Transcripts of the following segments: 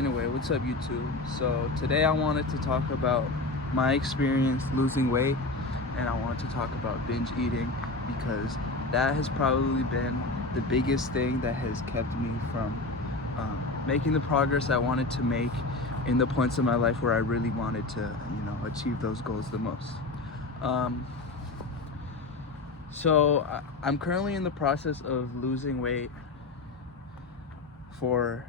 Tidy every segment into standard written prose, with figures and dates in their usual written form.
Anyway, what's up, YouTube? So today I wanted to talk about my experience losing weight, and I wanted to talk about binge eating because that has probably been the biggest thing that has kept me from making the progress I wanted to make in the points of my life where I really wanted to, achieve those goals the most. I'm currently in the process of losing weight for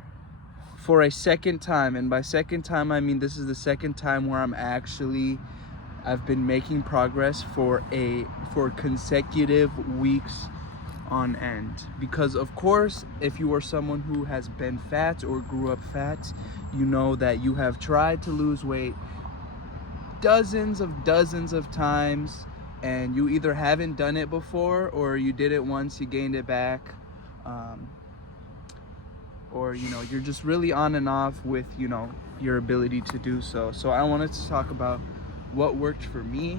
a second time, and by second time I mean this is the second time where I've been making progress for consecutive weeks on end. Because of course, if you are someone who has been fat or grew up fat, you know that you have tried to lose weight dozens of times, and you either haven't done it before, or you did it once, you gained it back, or you're just really on and off with your ability to do so. So I wanted to talk about what worked for me.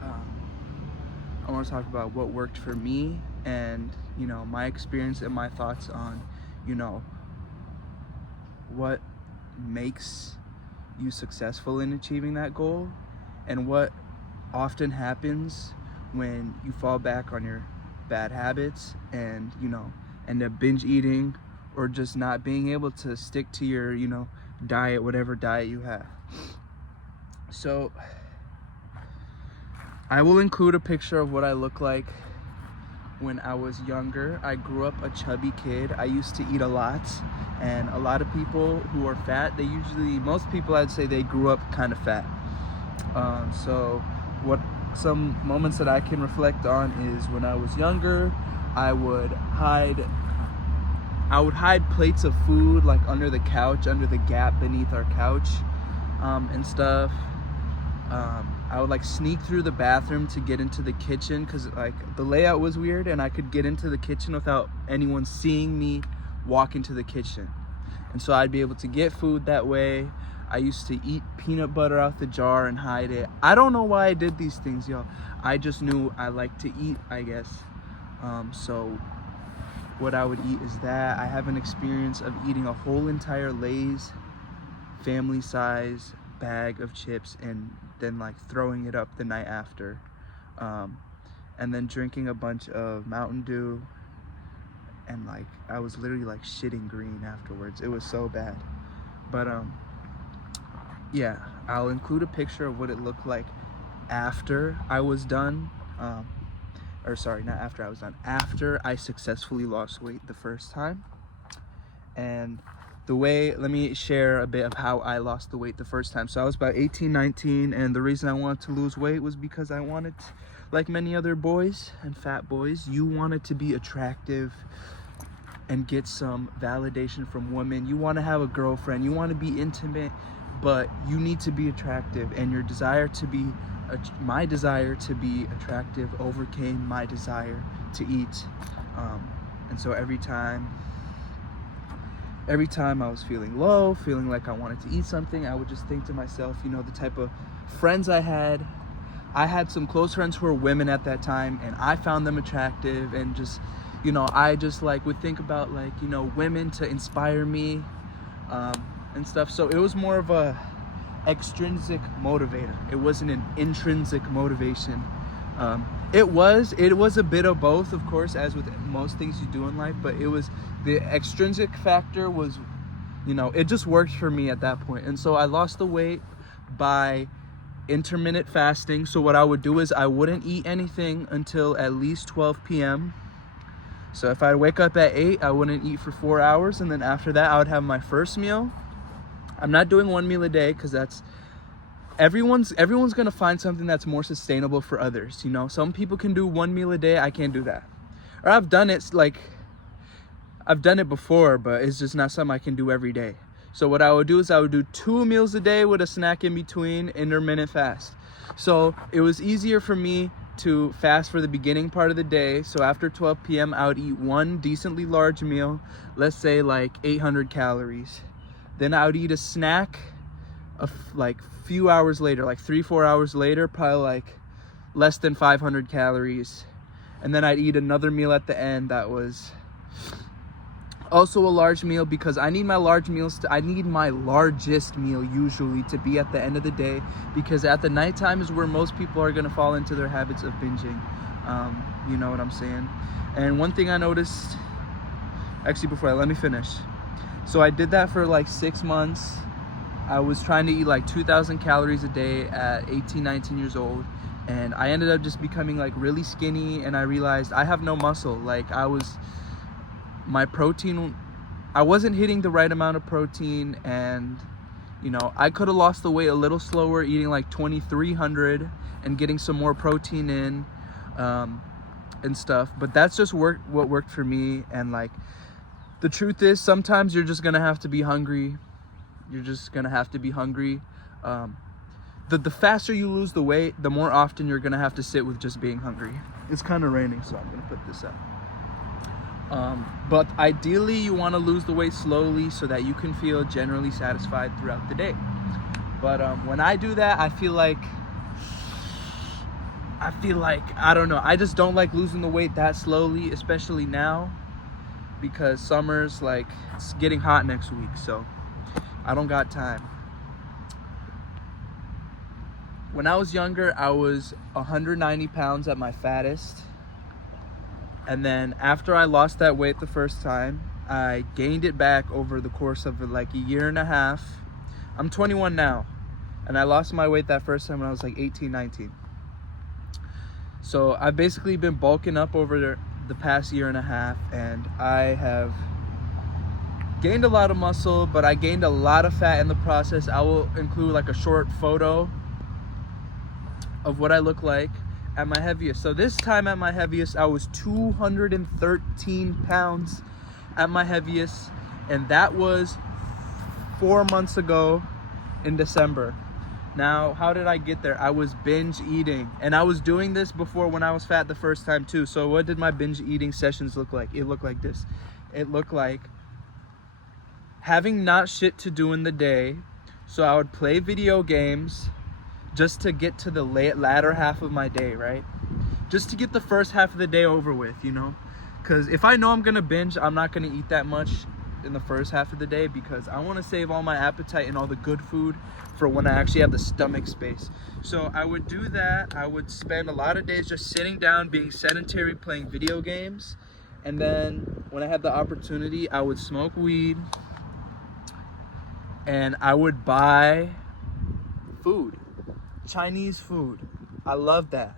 I want to talk about what worked for me, and my experience and my thoughts on what makes you successful in achieving that goal, and what often happens when you fall back on your bad habits and end up binge eating, or just not being able to stick to your diet, whatever diet you have. So I will include a picture of what I look like when I was younger. I grew up a chubby kid. I used to eat a lot, and a lot of people who are fat, most people I'd say they grew up kind of fat. So what some moments that I can reflect on is when I was younger, I would hide plates of food like under the couch, under the gap beneath our couch, and stuff. I would sneak through the bathroom to get into the kitchen, because the layout was weird and I could get into the kitchen without anyone seeing me walk into the kitchen. And so I'd be able to get food that way. I used to eat peanut butter out the jar and hide it. I don't know why I did these things, y'all. I just knew I liked to eat, I guess. So what I would eat is that. I have an experience of eating a whole entire Lay's family size bag of chips and then throwing it up the night after, and then drinking a bunch of Mountain Dew, and I was literally shitting green afterwards. It was so bad. But yeah, I'll include a picture of what it looked like after I was done, or sorry, not after I was done, after I successfully lost weight the first time. And let me share a bit of how I lost the weight the first time. So I was about 18, 19, and the reason I wanted to lose weight was because I wanted, like many other boys and fat boys, you wanted to be attractive and get some validation from women. You want to have a girlfriend, you want to be intimate, but you need to be attractive, and my desire to be attractive overcame my desire to eat. And so every time I was feeling low, feeling like I wanted to eat something, I would just think to myself, the type of friends I had some close friends who were women at that time, and I found them attractive, and just, I just would think about women to inspire me, and stuff. So it was more of a extrinsic motivator. It wasn't an intrinsic motivation. It was a bit of both, of course, as with most things you do in life, but it was the extrinsic factor was, it just worked for me at that point. And so I lost the weight by intermittent fasting. So what I would do is I wouldn't eat anything until at least 12 p.m. So if I wake up at 8, I wouldn't eat for 4 hours, and then after that I would have my first meal. I'm not doing one meal a day, because that's everyone's gonna find something that's more sustainable for others. Some people can do one meal a day. I can't do that. Or I've done it before, but it's just not something I can do every day. So what I would do is I would do 2 meals a day with a snack in between, intermittent fast. So it was easier for me to fast for the beginning part of the day. So after 12 p.m. I would eat one decently large meal, let's say 800 calories. Then I would eat a snack a few hours later, 3-4 hours later, probably less than 500 calories. And then I'd eat another meal at the end that was Also a large meal, because I need my large meals I need my largest meal usually to be at the end of the day, because at the nighttime is where most people are going to fall into their habits of binging. You know what I'm saying? And one thing I noticed, actually let me finish. So I did that for like 6 months. I was trying to eat like 2,000 calories a day at 18, 19 years old. And I ended up just becoming like really skinny, and I realized I have no muscle. Like my protein, I wasn't hitting the right amount of protein, and you know, I could have lost the weight a little slower, eating like 2,300 and getting some more protein in and stuff. But that's just what worked for me. And like, the truth is, sometimes you're just gonna have to be hungry. You're just gonna have to be hungry. The faster you lose the weight, the more often you're gonna have to sit with just being hungry. It's kind of raining, so I'm gonna put this up. But ideally you want to lose the weight slowly so that you can feel generally satisfied throughout the day. But when I do that, I feel like I don't know, I just don't like losing the weight that slowly, especially now, because summer's like, it's getting hot next week, so I don't got time. When I was younger, I was 190 pounds at my fattest. And then after I lost that weight the first time, I gained it back over the course of like a year and a half. I'm 21 now, and I lost my weight that first time when I was like 18, 19. So I've basically been bulking up over the past year and a half, and I have gained a lot of muscle, but I gained a lot of fat in the process. I will include like a short photo of what I look like at my heaviest. So this time at my heaviest, I was 213 pounds at my heaviest, and that was 4 months ago in December. Now, how did I get there? I was binge eating, and I was doing this before when I was fat the first time too. So what did my binge eating sessions look like? It looked like this. It looked like having not shit to do in the day, so I would play video games just to get to the latter half of my day, right? Just to get the first half of the day over with, you know? Because if I know I'm gonna binge, I'm not gonna eat that much in the first half of the day, because I want to save all my appetite and all the good food for when I actually have the stomach space. So I would do that. I would spend a lot of days just sitting down, being sedentary, playing video games. And then when I had the opportunity, I would smoke weed, and I would buy food. Chinese food. I love that.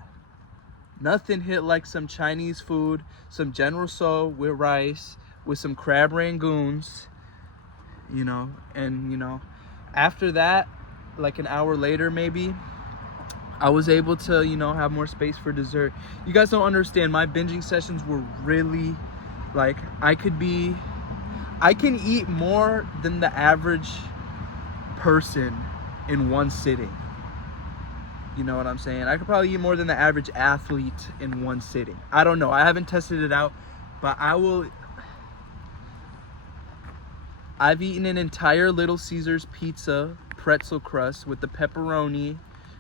Nothing hit like some Chinese food, some General Tso with rice, with some crab rangoons, you know. And you know, after that, like an hour later maybe, I was able to, you know, have more space for dessert. You guys don't understand, my binging sessions were really like, I can eat more than the average person in one sitting. You know what I'm saying? I could probably eat more than the average athlete in one sitting. I don't know. I haven't tested it out, but I've eaten an entire Little Caesars pizza pretzel crust with the pepperoni.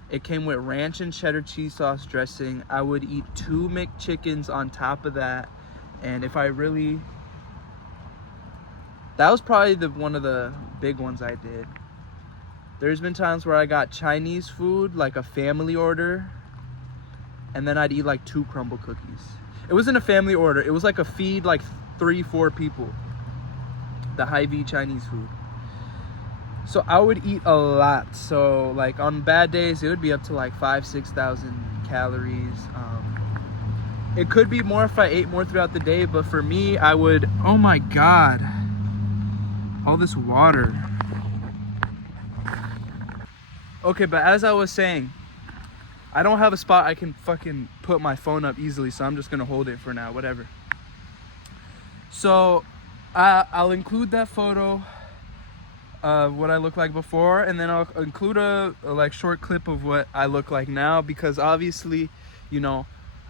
It came with ranch and cheddar cheese sauce dressing. I would eat 2 McChickens on top of that. And if I really... That was probably one of the big ones I did. There's been times where I got Chinese food, like a family order, and then I'd eat like 2 crumble cookies. It wasn't a family order. It was like a feed like 3-4 people. The Hy-Vee Chinese food. So I would eat a lot. So like on bad days, it would be up to like 5,000-6,000 calories. It could be more if I ate more throughout the day, but for me, I would, oh my God, all this water. Okay, but as I was saying, I don't have a spot I can fucking put my phone up easily, so I'm just gonna hold it for now, whatever. So I'll include that photo of what I looked like before, and then I'll include a like short clip of what I look like now, because obviously, you know,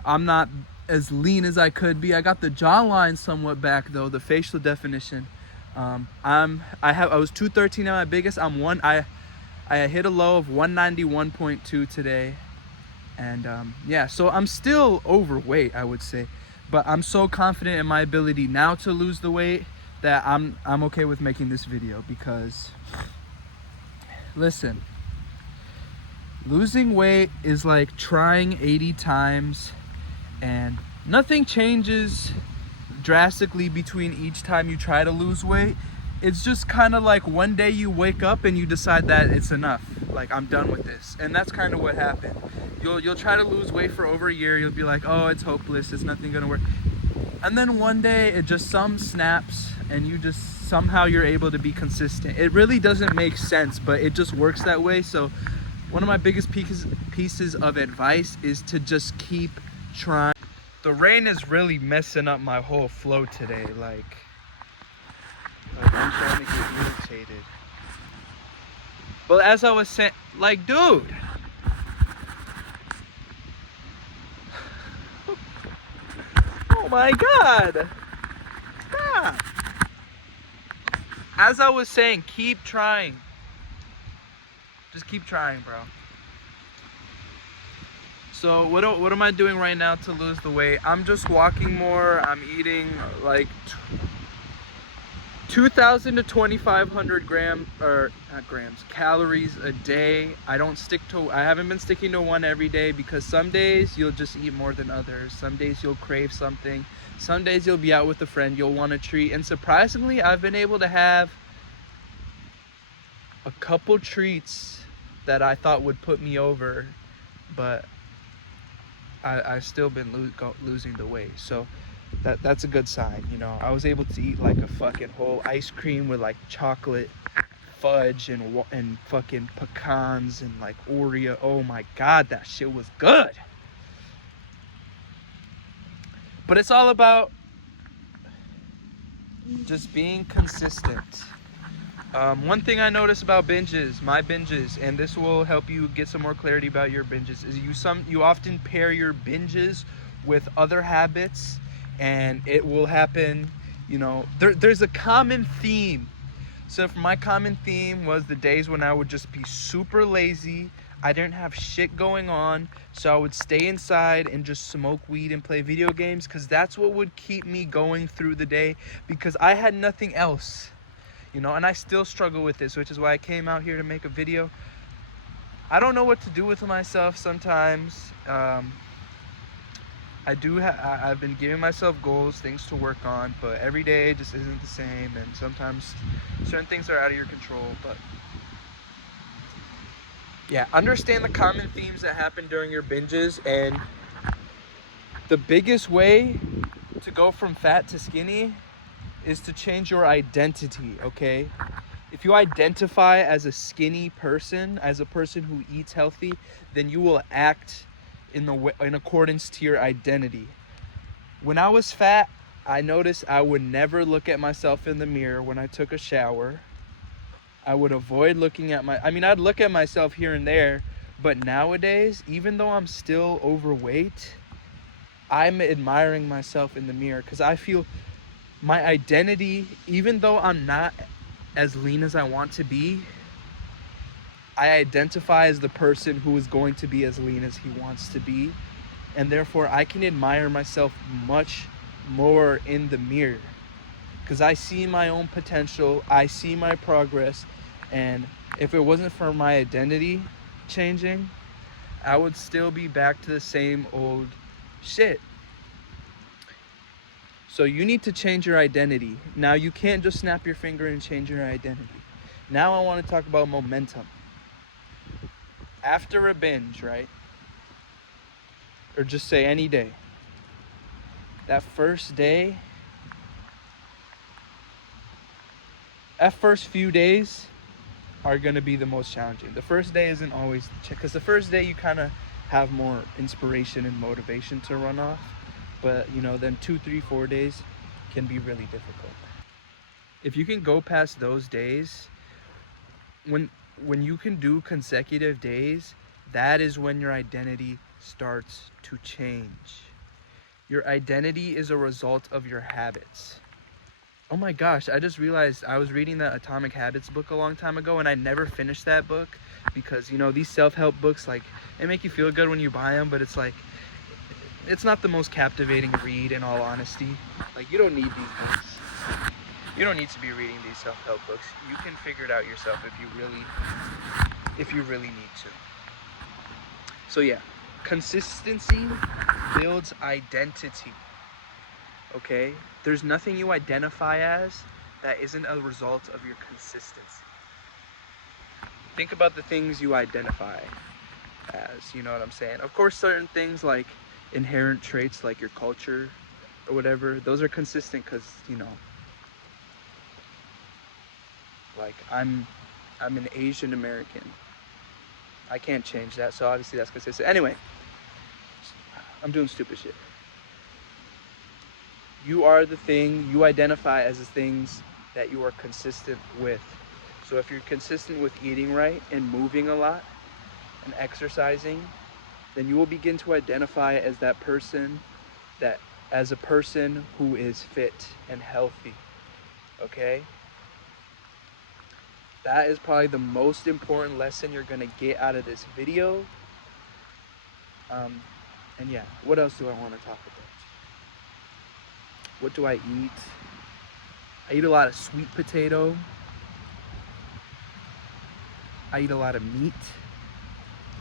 I'm not as lean as I could be. I got the jawline somewhat back though, the facial definition. I was 213 at my biggest. I hit a low of 191.2 today. And yeah, so I'm still overweight, I would say. But I'm so confident in my ability now to lose the weight that I'm okay with making this video, because listen, losing weight is like trying 80 times and nothing changes drastically between each time you try to lose weight. It's just kind of like one day you wake up and you decide that it's enough, like I'm done with this. And that's kind of what happened. You'll try to lose weight for over a year. You'll be like, oh, it's hopeless, it's nothing gonna work. And then one day it just snaps and you just somehow you're able to be consistent. It really doesn't make sense, but it just works that way. So one of my biggest pieces of advice is to just keep trying. The rain is really messing up my whole flow today. Like I'm starting to get irritated. But as I was saying, like, dude. Oh my God. Stop. As I was saying, keep trying. Just keep trying, bro. So what am I doing right now to lose the weight? I'm just walking more. I'm eating like 2,000 to 2,500 calories a day. I haven't been sticking to one every day, because some days you'll just eat more than others. Some days you'll crave something. Some days you'll be out with a friend, you'll want a treat. And surprisingly, I've been able to have a couple treats that I thought would put me over, but I've still been losing the weight. So that's a good sign, you know. I was able to eat like a fucking whole ice cream with like chocolate fudge and fucking pecans and like Oreo. Oh my God, that shit was good. But it's all about just being consistent. One thing I notice about my binges, and this will help you get some more clarity about your binges, is you often pair your binges with other habits, and it will happen, you know, there's a common theme. So for my common theme was the days when I would just be super lazy. I didn't have shit going on, so I would stay inside and just smoke weed and play video games, because that's what would keep me going through the day, because I had nothing else. You know, and I still struggle with this, which is why I came out here to make a video. I don't know what to do with myself sometimes. I've been giving myself goals, things to work on, but every day just isn't the same, and sometimes certain things are out of your control. But yeah, understand the common themes that happen during your binges, and the biggest way to go from fat to skinny is to change your identity, okay? If you identify as a skinny person, as a person who eats healthy, then you will act in accordance to your identity. When I was fat, I noticed I would never look at myself in the mirror when I took a shower. I would avoid looking at I'd look at myself here and there, but nowadays, even though I'm still overweight, I'm admiring myself in the mirror, because I feel my identity, even though I'm not as lean as I want to be, I identify as the person who is going to be as lean as he wants to be. And therefore, I can admire myself much more in the mirror, because I see my own potential, I see my progress. And if it wasn't for my identity changing, I would still be back to the same old shit. So you need to change your identity. Now, you can't just snap your finger and change your identity. Now I want to talk about momentum. After a binge, right? Or just say any day. That first day, that first few days are going to be the most challenging. The first day isn't always, because the first day you kind of have more inspiration and motivation to run off. But, you know, then 2, 3, 4 days can be really difficult. If you can go past those days, when you can do consecutive days, that is when your identity starts to change. Your identity is a result of your habits. Oh my gosh, I just realized I was reading the Atomic Habits book a long time ago, and I never finished that book, because, you know, these self-help books, like, they make you feel good when you buy them, but it's like, it's not the most captivating read, in all honesty. Like, you don't need these books. You don't need to be reading these self-help books. You can figure it out yourself if you really need to. So yeah, consistency builds identity. Okay? There's nothing you identify as that isn't a result of your consistency. Think about the things you identify as, you know what I'm saying? Of course, certain things like inherent traits like your culture or whatever, those are consistent because, you know, like I'm an Asian American. I can't change that, so obviously that's consistent. Anyway, I'm doing stupid shit. You are the thing, you identify as the things that you are consistent with. So if you're consistent with eating right and moving a lot and exercising, then you will begin to identify as that person, that as a person who is fit and healthy. Okay? That is probably the most important lesson you're gonna get out of this video. And yeah, what else do I want to talk about? What do I eat? I eat a lot of sweet potato. I eat a lot of meat.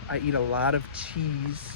I eat a lot of cheese.